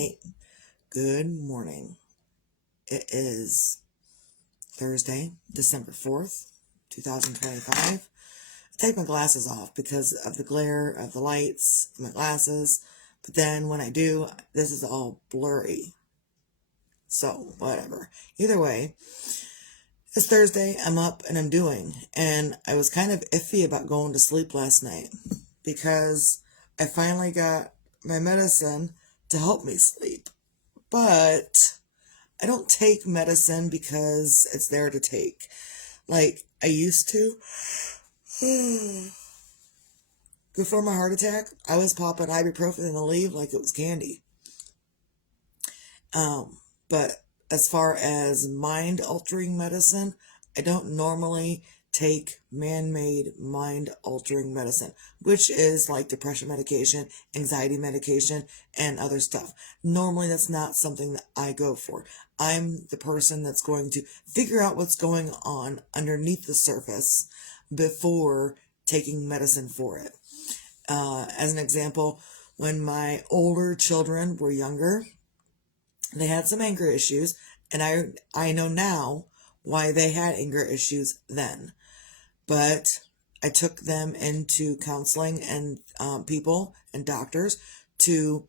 Hey, good morning. It is Thursday, December 4th, 2025. I take my glasses off because of the glare of the lights, my glasses, but then when I do, this is all blurry. So, whatever. Either way, it's Thursday, I'm up and I'm doing, and I was kind of iffy about going to sleep last night because I finally got my medicine to help me sleep. But I don't take medicine because it's there to take. Like I used to. Before my heart attack, I was popping ibuprofen and Aleve like it was candy. But as far as mind-altering medicine, I don't normally take man-made mind-altering medicine, which is like depression medication, anxiety medication, and other stuff. Normally, that's not something that I go for. I'm the person that's going to figure out what's going on underneath the surface before taking medicine for it. As an example, when my older children were younger, they had some anger issues, and I know now why they had anger issues then. But I took them into counseling and people and doctors to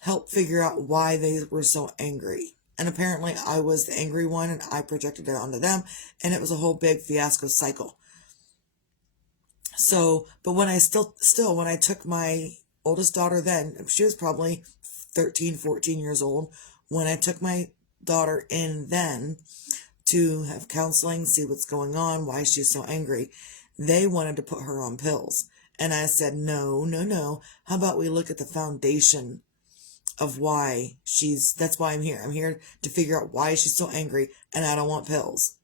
help figure out why they were so angry. And apparently I was the angry one and I projected it onto them, and it was a whole big fiasco cycle. So, but when I when I took my oldest daughter then, she was probably 13, 14 years old, when I took my daughter in then to have counseling, see what's going on, why she's so angry, they wanted to put her on pills. And I said, no, no, no. How about we look at the foundation of why that's why I'm here. I'm here to figure out why she's so angry, and I don't want pills.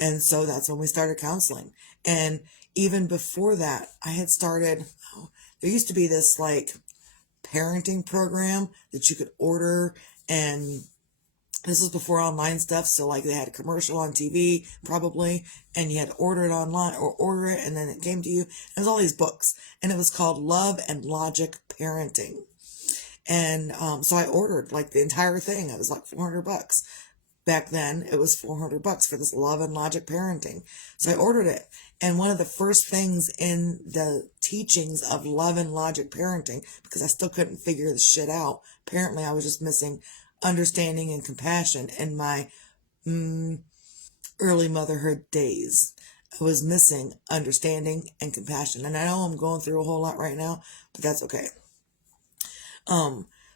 And so that's when we started counseling. And even before that, I had started, there used to be this like parenting program that you could order, and this was before online stuff, so like they had a commercial on TV probably, and you had to order it online or order it, and then it came to you. It was all these books, and it was called Love and Logic Parenting. And so I ordered like the entire thing. It was like $400. Back then, it was $400 for this Love and Logic Parenting. So I ordered it. And one of the first things in the teachings of Love and Logic Parenting, because I still couldn't figure this shit out, apparently I was just missing understanding and compassion in my early motherhood days. I was missing understanding and compassion. And I know I'm going through a whole lot right now, but that's okay.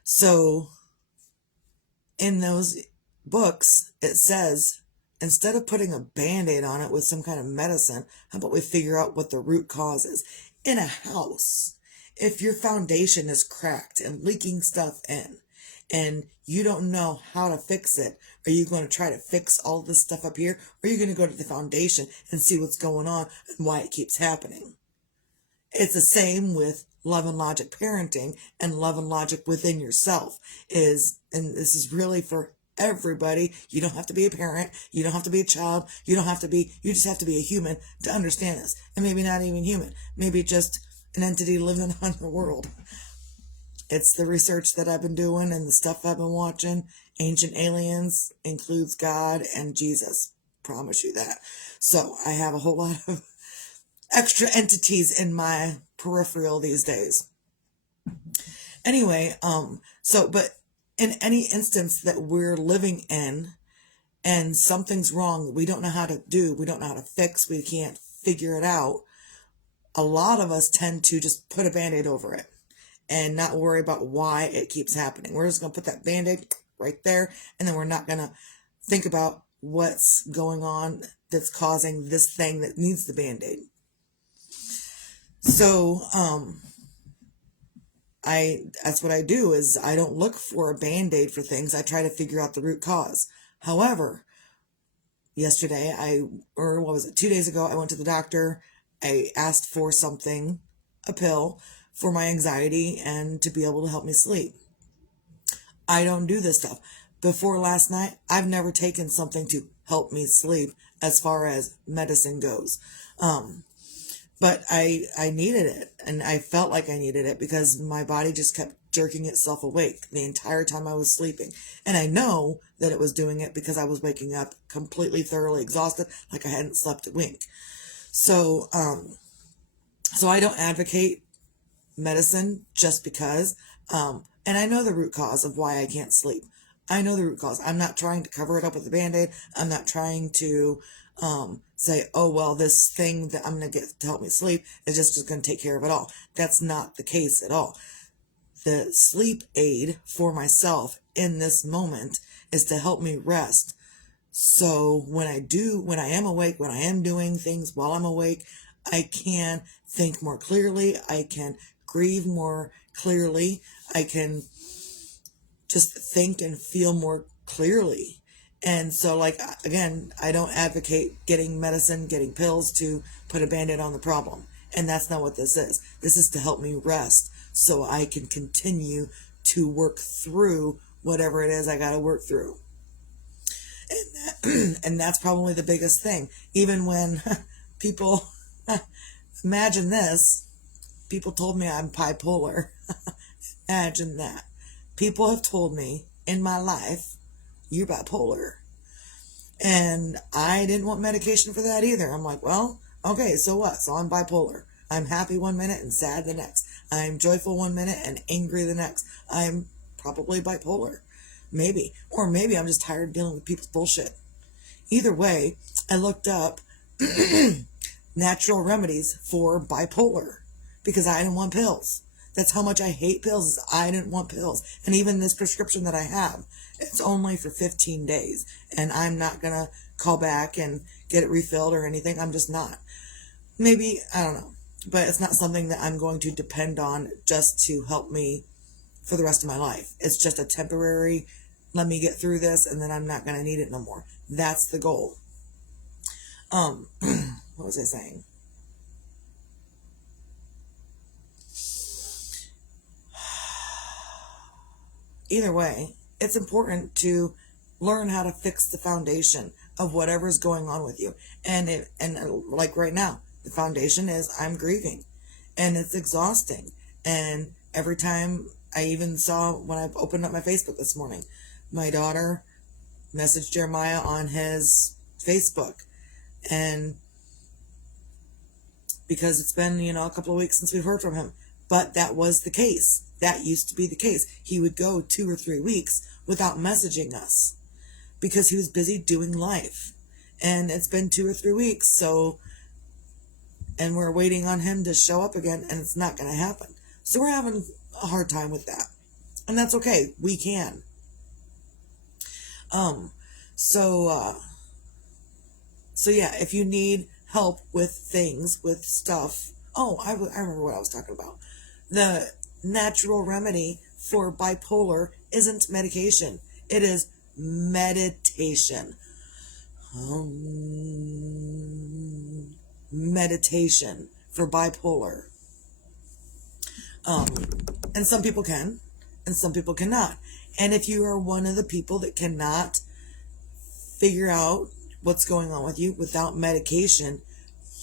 So in those books, it says, instead of putting a band-aid on it with some kind of medicine, how about we figure out what the root cause is? In a house, if your foundation is cracked and leaking stuff in, and you don't know how to fix it, are you going to try to fix all this stuff up here? Or are you going to go to the foundation and see what's going on and why it keeps happening? It's the same with Love and Logic Parenting and Love and Logic within yourself and this is really for everybody. You don't have to be a parent. You don't have to be a child. You just have to be a human to understand this. And maybe not even human. Maybe just an entity living on the world. It's the research that I've been doing and the stuff I've been watching. Ancient Aliens includes God and Jesus. Promise you that. So I have a whole lot of extra entities in my peripheral these days. Anyway, but in any instance that we're living in and something's wrong, we don't know how to do, we don't know how to fix, we can't figure it out, a lot of us tend to just put a band-aid over it and not worry about why it keeps happening. We're just going to put that band-aid right there, and then we're not going to think about what's going on that's causing this thing that needs the band-aid. So, that's what I do is I don't look for a band-aid for things. I try to figure out the root cause. However, yesterday, 2 days ago, I went to the doctor. I asked for something, a pill for my anxiety and to be able to help me sleep. I don't do this stuff. Before last night, I've never taken something to help me sleep as far as medicine goes. But I needed it, and I felt like I needed it because my body just kept jerking itself awake the entire time I was sleeping. And I know that it was doing it because I was waking up completely thoroughly exhausted, like I hadn't slept a wink. So, so I don't advocate medicine just because, and I know the root cause of why I can't sleep. I know the root cause. I'm not trying to cover it up with a Band-Aid. I'm not trying to say, oh, well, this thing that I'm going to get to help me sleep is just going to take care of it all. That's not the case at all. The sleep aid for myself in this moment is to help me rest. So when I am awake, when I am doing things while I'm awake, I can think more clearly. I can grieve more clearly. I can just think and feel more clearly. And so, like, again, I don't advocate getting medicine, getting pills to put a Band-Aid on the problem. And that's not what this is. This is to help me rest so I can continue to work through whatever it is I got to work through. And that's probably the biggest thing. Even when people, imagine this, people told me I'm bipolar. Imagine that. People have told me in my life, you're bipolar. And I didn't want medication for that either. I'm like, well, okay, so what? So I'm bipolar. I'm happy one minute and sad the next. I'm joyful one minute and angry the next. I'm probably bipolar. Maybe. Or maybe I'm just tired of dealing with people's bullshit. Either way, I looked up natural remedies for bipolar because I didn't want pills. That's how much I hate pills, is I didn't want pills. And even this prescription that I have, it's only for 15 days. And I'm not going to call back and get it refilled or anything. I'm just not. Maybe, I don't know. But it's not something that I'm going to depend on just to help me for the rest of my life. It's just a temporary, let me get through this, and then I'm not going to need it no more. That's the goal. What was I saying? Either way, it's important to learn how to fix the foundation of whatever's going on with you. And like right now, the foundation is I'm grieving, and it's exhausting. And every time, I even saw when I opened up my Facebook this morning, my daughter messaged Jeremiah on his Facebook, and because it's been, a couple of weeks since we've heard from him. But that was the case. That used to be the case. He would go 2 or 3 weeks without messaging us because he was busy doing life. And it's been 2 or 3 weeks, and we're waiting on him to show up again, and it's not going to happen. So we're having a hard time with that. And that's okay. We can. So yeah, if you need help with things, with stuff. Oh, I remember what I was talking about. The natural remedy for bipolar isn't medication. It is meditation. Meditation for bipolar. And some people can, and some people cannot. And if you are one of the people that cannot figure out what's going on with you without medication,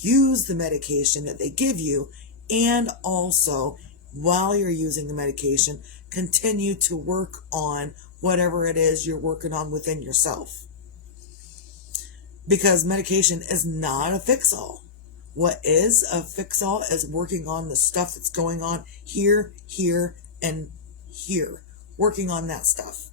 use the medication that they give you, and also, while you're using the medication, continue to work on whatever it is you're working on within yourself. Because medication is not a fix-all. What is a fix-all is working on the stuff that's going on here, and here. Working on that stuff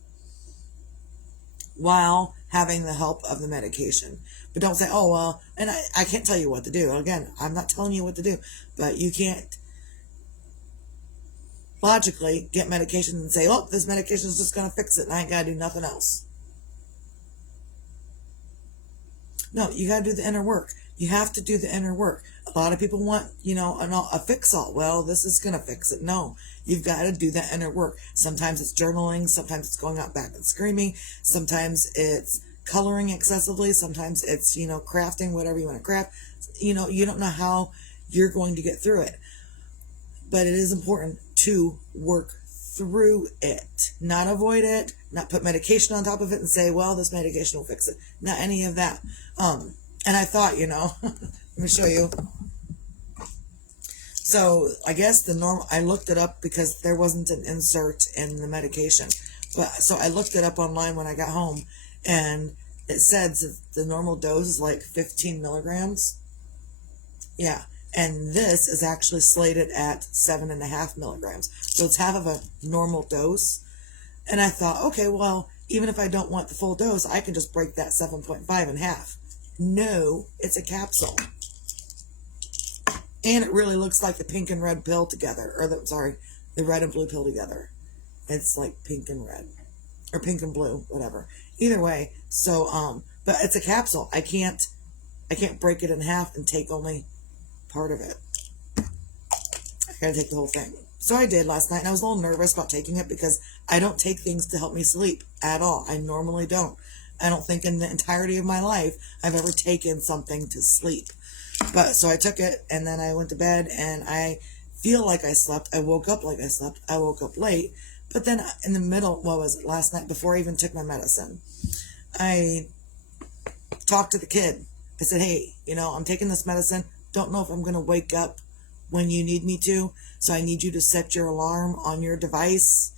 while having the help of the medication. But don't say, oh, well, and I can't tell you what to do. Again, I'm not telling you what to do, but you can't logically get medication and say, oh, this medication is just going to fix it and I ain't got to do nothing else. No, you got to do the inner work. You have to do the inner work. A lot of people want, a fix-all. Well, this is going to fix it. No, you've got to do that inner work. Sometimes it's journaling. Sometimes it's going out back and screaming. Sometimes it's coloring excessively. Sometimes it's, crafting, whatever you want to craft. You don't know how you're going to get through it. But it is important to work through it. Not avoid it. Not put medication on top of it and say, well, this medication will fix it. Not any of that. And I thought, let me show you. So I guess I looked it up because there wasn't an insert in the medication. But so I looked it up online when I got home, and it said the normal dose is like 15 milligrams. Yeah. And this is actually slated at 7.5 milligrams. So it's half of a normal dose. And I thought, okay, well, even if I don't want the full dose, I can just break that 7.5 in half. No, it's a capsule. And it really looks like the pink and red pill together. The red and blue pill together. It's like pink and red. Or pink and blue, whatever. Either way, so, but it's a capsule. I can't break it in half and take only part of it. I gotta take the whole thing. So I did last night, and I was a little nervous about taking it because I don't take things to help me sleep at all. I normally don't. I don't think in the entirety of my life I've ever taken something to sleep. But so I took it, and then I went to bed, and I feel like I slept. I woke up like I slept. I woke up late. But then in the middle, what was it, last night, before I even took my medicine, I talked to the kid. I said, hey, I'm taking this medicine. Don't know if I'm going to wake up when you need me to. So I need you to set your alarm on your device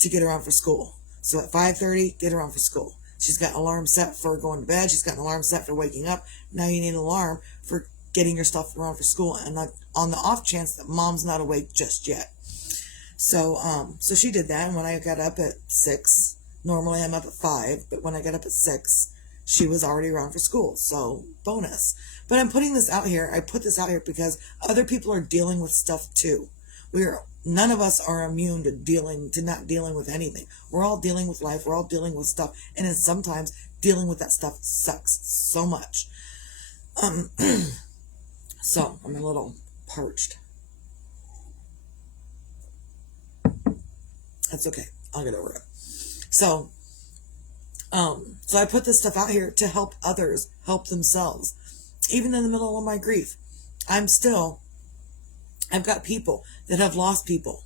to get around for school. So at 5:30, get around for school. She's got an alarm set for going to bed. She's got an alarm set for waking up. Now you need an alarm for getting your stuff around for school. And on the off chance that mom's not awake just yet. So she did that. And when I got up at 6, normally I'm up at 5, but when I got up at 6, she was already around for school. So bonus. But I'm putting this out here. I put this out here because other people are dealing with stuff too. None of us are immune to not dealing with anything. We're all dealing with life. We're all dealing with stuff. And then sometimes dealing with that stuff sucks so much. So I'm a little parched. That's okay. I'll get over it. So I put this stuff out here to help others help themselves. Even in the middle of my grief, I've got people that have lost people.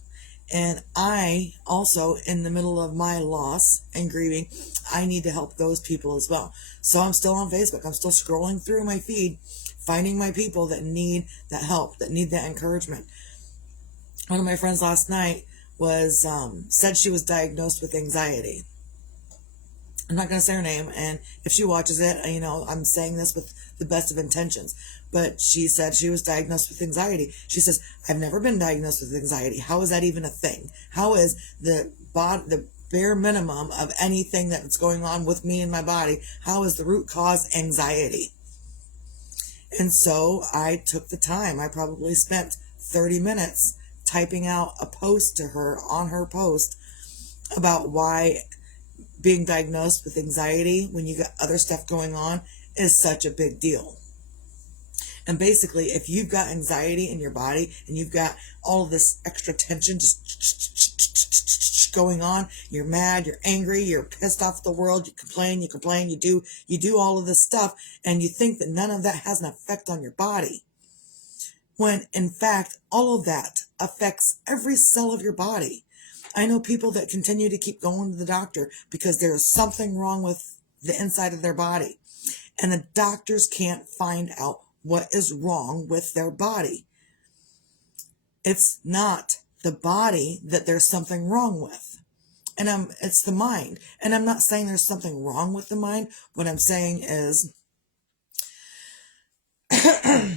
And I also, in the middle of my loss and grieving, I need to help those people as well. So I'm still on Facebook. I'm still scrolling through my feed, finding my people that need that help, that need that encouragement. One of my friends last night said she was diagnosed with anxiety. I'm not going to say her name, and if she watches it, I'm saying this with the best of intentions, but she said she was diagnosed with anxiety. She says, I've never been diagnosed with anxiety. How is that even a thing? How is the bare minimum of anything that's going on with me and my body, how is the root cause anxiety? And so I took the time. I probably spent 30 minutes typing out a post to her on her post about why being diagnosed with anxiety when you got other stuff going on is such a big deal. And basically, if you've got anxiety in your body and you've got all of this extra tension just going on, you're mad, you're angry, you're pissed off at the world, you complain, you do all of this stuff, and you think that none of that has an effect on your body. When in fact, all of that affects every cell of your body. I know people that continue to keep going to the doctor because there is something wrong with the inside of their body. And the doctors can't find out what is wrong with their body. It's not the body that there's something wrong with. And it's the mind. And I'm not saying there's something wrong with the mind. What I'm saying is that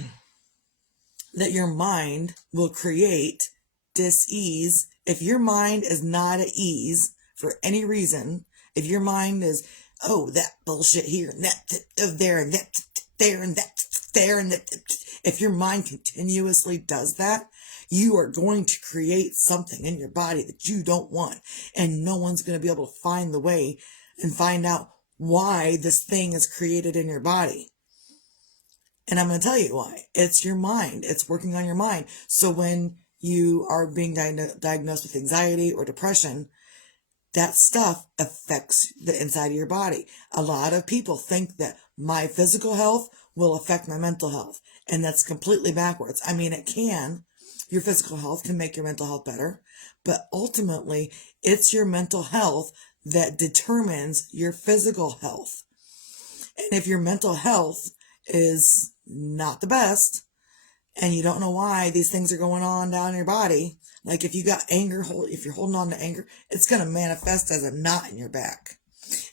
your mind will create dis-ease. If your mind is not at ease for any reason, if your mind is, oh, that bullshit here and that there and that there and that there and that, if your mind continuously does that, you are going to create something in your body that you don't want. And no one's going to be able to find the way and find out why this thing is created in your body. And I'm going to tell you why. It's your mind. It's working on your mind. So when you are being diagnosed with anxiety or depression, that stuff affects the inside of your body. A lot of people think that my physical health will affect my mental health. And that's completely backwards. I mean, it can. Your physical health can make your mental health better. But ultimately, it's your mental health that determines your physical health. And if your mental health is not the best, and you don't know why these things are going on down in your body. Like if you got anger, if you're holding on to anger, it's going to manifest as a knot in your back.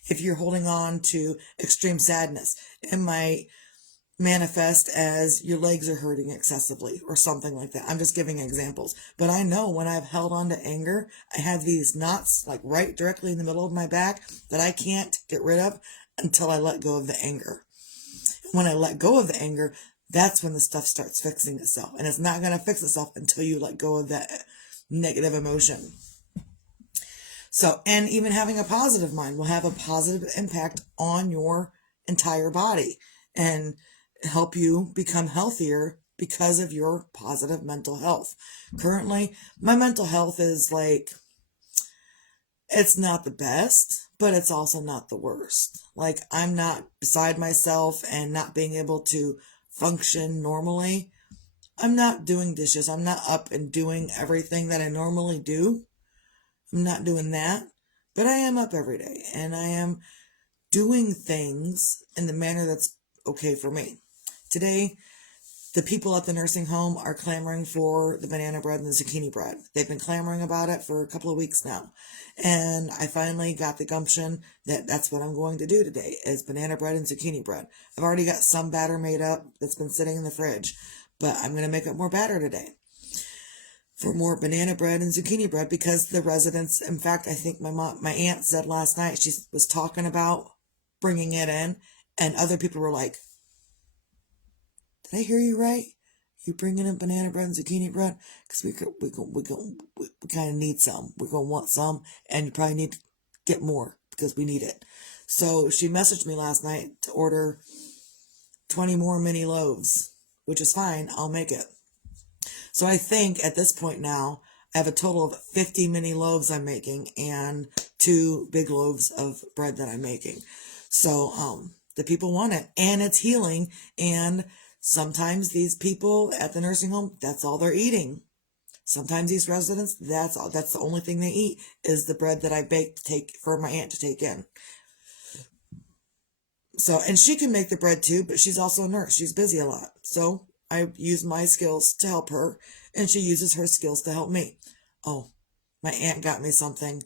If you're holding on to extreme sadness, it might manifest as your legs are hurting excessively or something like that. I'm just giving examples. But I know when I've held on to anger, I have these knots like right directly in the middle of my back that I can't get rid of until I let go of the anger. When I let go of the anger, that's when the stuff starts fixing itself. And it's not going to fix itself until you let go of that negative emotion. So, and even having a positive mind will have a positive impact on your entire body and help you become healthier because of your positive mental health. Currently, my mental health is like, it's not the best, but it's also not the worst. Like, I'm not beside myself and not being able to function normally. I'm not doing dishes. I'm not up and doing everything that I normally do. I'm not doing that, but I am up every day and I am doing things in the manner that's okay for me. Today, the people at the nursing home are clamoring for the banana bread and the zucchini bread. They've been clamoring about it for a couple of weeks now. And I finally got the gumption that that's what I'm going to do today is banana bread and zucchini bread. I've already got some batter made up that's been sitting in the fridge, but I'm going to make up more batter today for more banana bread and zucchini bread because the residents, in fact, I think my aunt said last night, she was talking about bringing it in and other people were like, did I hear you right? You bringing in banana bread and zucchini bread? Because we kind of need some. We're going to want some, and you probably need to get more because we need it. So she messaged me last night to order 20 more mini loaves, which is fine. I'll make it. So I think at this point now, I have a total of 50 mini loaves I'm making and 2 big loaves of bread that I'm making. So the people want it, and it's healing, and sometimes these people at the nursing home, that's all they're eating. Sometimes these residents, that's the only thing they eat is the bread that I baked to take for my aunt to take in. So, and she can make the bread too, but she's also a nurse. She's busy a lot. So I use my skills to help her, and she uses her skills to help me. Oh, my aunt got me something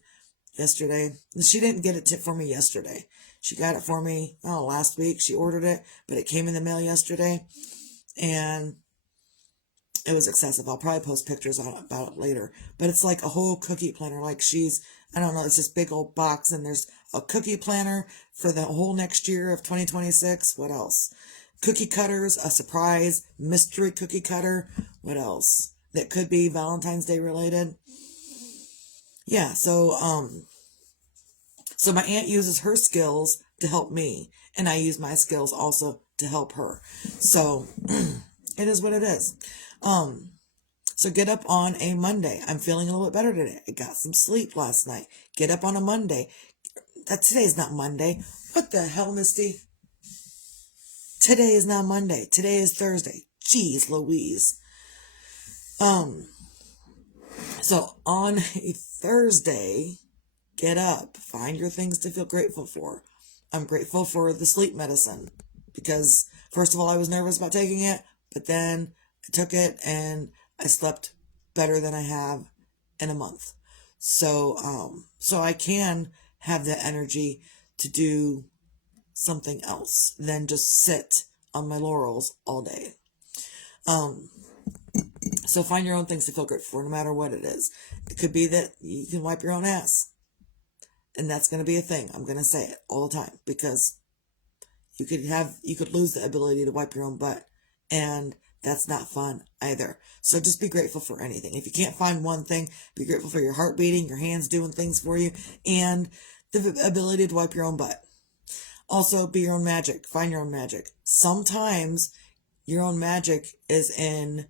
yesterday. She didn't get it for me yesterday. She got it for me, last week. She ordered it, but it came in the mail yesterday, and it was excessive. I'll probably post pictures about it later. But it's like a whole cookie planner. Like I don't know, it's this big old box, and there's a cookie planner for the whole next year of 2026. What else? Cookie cutters, a surprise mystery cookie cutter. What else? That could be Valentine's Day related. Yeah, so my aunt uses her skills to help me, and I use my skills also to help her. So it is what it is. So get up on a Monday. I'm feeling a little bit better today. I got some sleep last night. Get up on a Monday. Today's not Monday. What the hell, Misty? Today is not Monday. Today is Thursday. Jeez Louise. So on a Thursday, get up. Find your things to feel grateful for. I'm grateful for the sleep medicine because, first of all, I was nervous about taking it, but then I took it and I slept better than I have in a month. So I can have the energy to do something else than just sit on my laurels all day. So find your own things to feel grateful for, no matter what it is. It could be that you can wipe your own ass. And that's going to be a thing. I'm going to say it all the time because you could lose the ability to wipe your own butt, and that's not fun either. So just be grateful for anything. If you can't find one thing, be grateful for your heart beating, your hands doing things for you, and the ability to wipe your own butt. Also, be your own magic. Find your own magic. Sometimes your own magic is in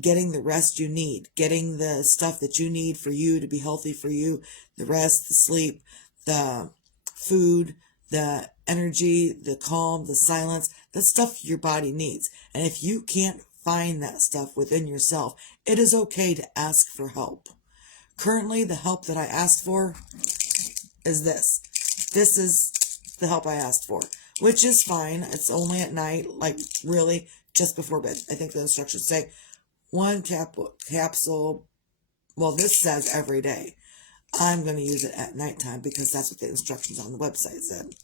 getting the rest you need, getting the stuff that you need for you to be healthy for you, the rest, the sleep, the food, the energy, the calm, the silence, the stuff your body needs. And if you can't find that stuff within yourself, it is okay to ask for help. Currently, the help that I asked for is this. This is the help I asked for, which is fine. It's only at night, like really just before bed. I think the instructions say one capsule. Well, this says every day. I'm going to use it at nighttime because that's what the instructions on the website said.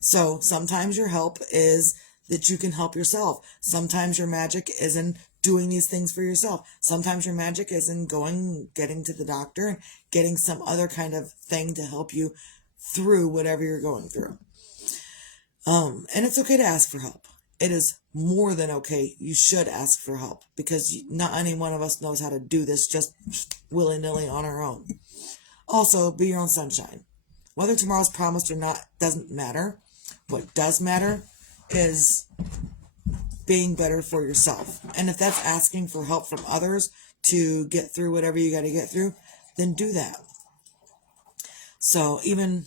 So sometimes your help is that you can help yourself. Sometimes your magic is in doing these things for yourself. Sometimes your magic is in getting to the doctor and getting some other kind of thing to help you through whatever you're going through. And it's okay to ask for help. It is more than okay. You should ask for help because not any one of us knows how to do this just willy-nilly on our own. Also, be your own sunshine. Whether tomorrow's promised or not doesn't matter. What does matter is being better for yourself. And if that's asking for help from others to get through whatever you got to get through, then do that. So even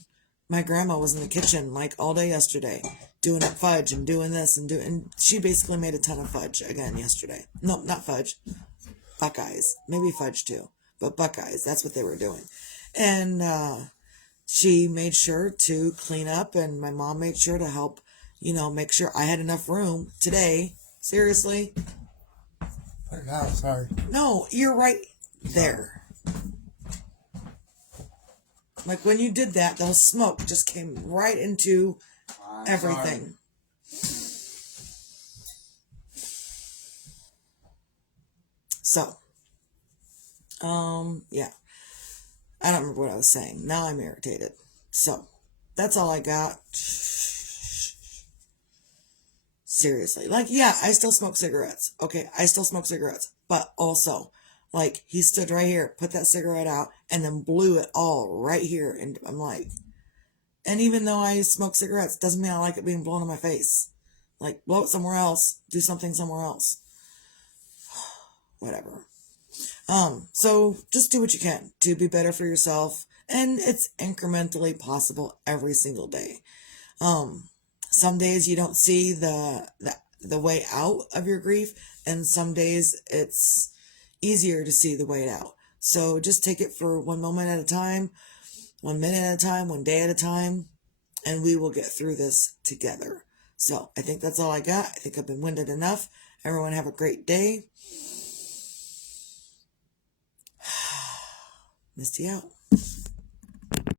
my grandma was in the kitchen like all day yesterday doing up fudge and doing this and she basically made a ton of fudge again yesterday. No, not fudge. Buckeyes. Maybe fudge too. But Buckeyes. That's what they were doing. And she made sure to clean up and my mom made sure to help, make sure I had enough room today. Seriously. Put it out, sorry. No, you're right there. Like when you did that, the smoke just came right into everything. Sorry. So, yeah. I don't remember what I was saying. Now I'm irritated. So, that's all I got. Seriously. Like, yeah, I still smoke cigarettes. Okay, I still smoke cigarettes. But also, like, he stood right here, put that cigarette out, and then blew it all right here. And I'm like, and even though I smoke cigarettes, doesn't mean I like it being blown in my face. Like, blow it somewhere else. Do something somewhere else. Whatever. So just do what you can to be better for yourself. And it's incrementally possible every single day. Some days you don't see the way out of your grief, and some days it's easier to see the way out. So just take it for one moment at a time, 1 minute at a time, 1 day at a time, and we will get through this together. So I think that's all I got. I think I've been winded enough. Everyone have a great day. Misty out.